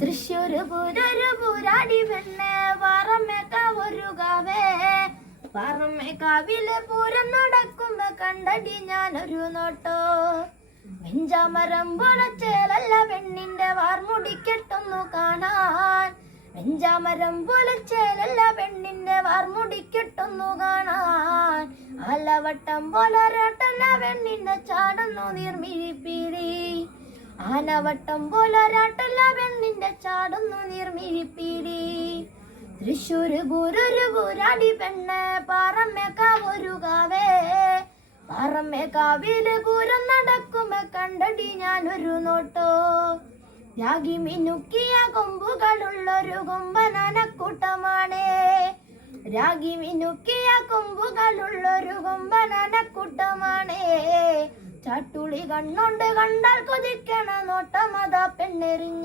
തൃശ്ശൂര് പൂരൊരു പൂരാടി പെണ്ണെ പാറമേക്കാവൊരുകാവേ പാറമേക്കാവില് പൂരം നടക്കുമ്പോ കണ്ടടി ഞാനൊരു നോട്ടോ വെഞ്ചാമരം പോലെ ചേലല്ല പെണ്ണിന്റെ വാർമുടിക്കെട്ടൊന്നു കാണാൻ വെഞ്ചാമരം പോലെ ചേലല്ല പെണ്ണിന്റെ വാർമുടിക്കെട്ടൊന്നു കാണാൻ ആലവട്ടം പോലൊരാട്ടല്ല പെണ്ണിന്റെ ചാടുന്നു നീർമിഴിപ്പീടി ആനവട്ടം പോലൊരാട്ടല്ല പെണ്ണിന്റെ ചാടുന്നു നീർമിഴിപ്പീടി തൃശ്ശൂര് പൂരൊരു പൂരാടി പെണ്ണ് പാറമേക്കാവൊരുകാവേ പാറമേക്കാവില് പൂരം നടക്കുമ്പോ കണ്ടടി ഞാനൊരു നോട്ടോ യാഗി മിനുക്കിയ കൊമ്പുകളുള്ളൊരു കൊമ്പനാനക്കൂട്ടമാണേ രാഗി മിനുക്കിയ കൊമ്പുകളുള്ളൊരു കൊമ്പനാനക്കൂട്ടമാണേ ചാട്ടുളി കണ്ണോണ്ട് കണ്ടാൽ കൊതിക്കണ നോട്ടമതാ പെണ്ണെറിഞ്ഞേ